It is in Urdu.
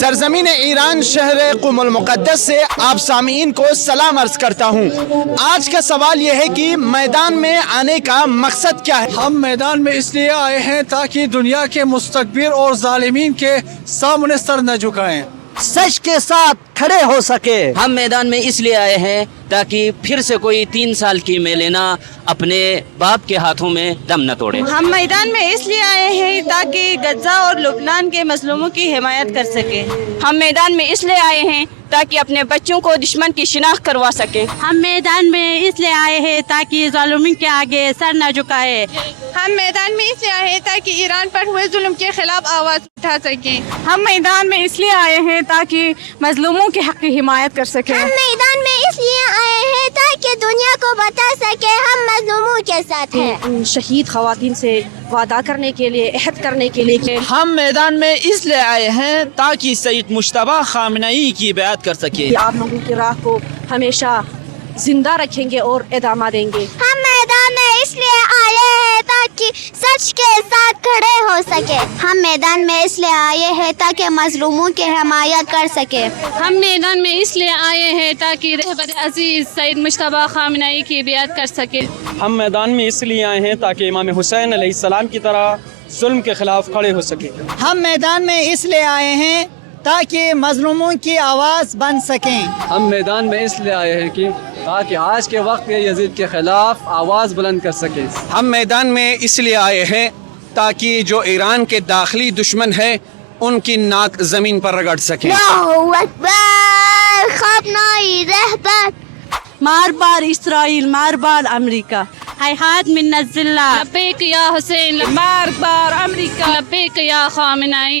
سرزمین ایران شہر قم المقدس سے آپ سامعین کو سلام عرض کرتا ہوں۔ آج کا سوال یہ ہے کہ میدان میں آنے کا مقصد کیا ہے؟ ہم میدان میں اس لیے آئے ہیں تاکہ دنیا کے مستکبر اور ظالمین کے سامنے سر نہ جھکائیں، سچ کے ساتھ کھڑے ہو سکے۔ ہم میدان میں اس لیے آئے ہیں تاکہ پھر سے کوئی 3 سال کی میلینا اپنے باپ کے ہاتھوں میں دم نہ توڑے۔ ہم میدان میں اس لیے آئے ہیں تاکہ غزہ اور لبنان کے مظلوموں کی حمایت کر سکیں۔ ہم میدان میں اس لیے آئے ہیں تاکہ اپنے بچوں کو دشمن کی شناخت کروا سکیں۔ ہم میدان میں اس لیے آئے ہیں تاکہ ظالمین کے آگے سر نہ جھکائے۔ ہم میدان میں اس لیے آئے ہیں تاکہ ایران پر ہوئے ظلم کے خلاف آواز اٹھا سکیں۔ ہم میدان میں اس لیے آئے ہیں تاکہ مظلوموں کے حق کی حمایت کر سکیں۔ ہم میدان میں اس لیے آئے ہیں تاکہ دنیا کو بتا سکے ہم مظلوموں کے ساتھ ہیں۔ شہید خواتین سے وعدہ کرنے کے لیے، عہد کرنے کے لیے۔ ہم میدان میں اس لیے آئے ہیں تاکہ سید مجتبیٰ خامنئی کی بیعت کر سکے۔ آپ لوگوں کی راہ کو ہمیشہ زندہ رکھیں گے اور ادامہ دیں گے۔ ہم میدان میں اس لیے آئے ہیں تاکہ سچ کے ساتھ کھڑے ہو سکے۔ ہم میدان میں اس لیے آئے ہیں تاکہ مظلوموں کی حمایت کر سکے۔ ہم میدان میں اس لیے آئے ہیں تاکہ رہبر عزیز سید مجتبیٰ خامنئی کی بیعت کر سکے۔ ہم میدان میں اس لیے آئے ہیں تاکہ امام حسین علیہ السلام کی طرح ظلم کے خلاف کھڑے ہو سکے۔ ہم میدان میں اس لیے آئے ہیں تاکہ مظلوموں کی آواز بن سکیں۔ ہم میدان میں اس لیے آئے ہیں تاکہ آج کے وقت میں یزید کے خلاف آواز بلند کر سکیں۔ ہم میدان میں اس لیے آئے ہیں تاکہ جو ایران کے داخلی دشمن ہے ان کی ناک زمین پر رگڑ سکیں۔ اللہ اکبر، خوفناک رہبر۔ مار بار اسرائیل، مار بار امریکہ، ہیہات من الذلہ۔ لبیک یا حسین، مار بار امریکہ، لبیک یا خامنئی۔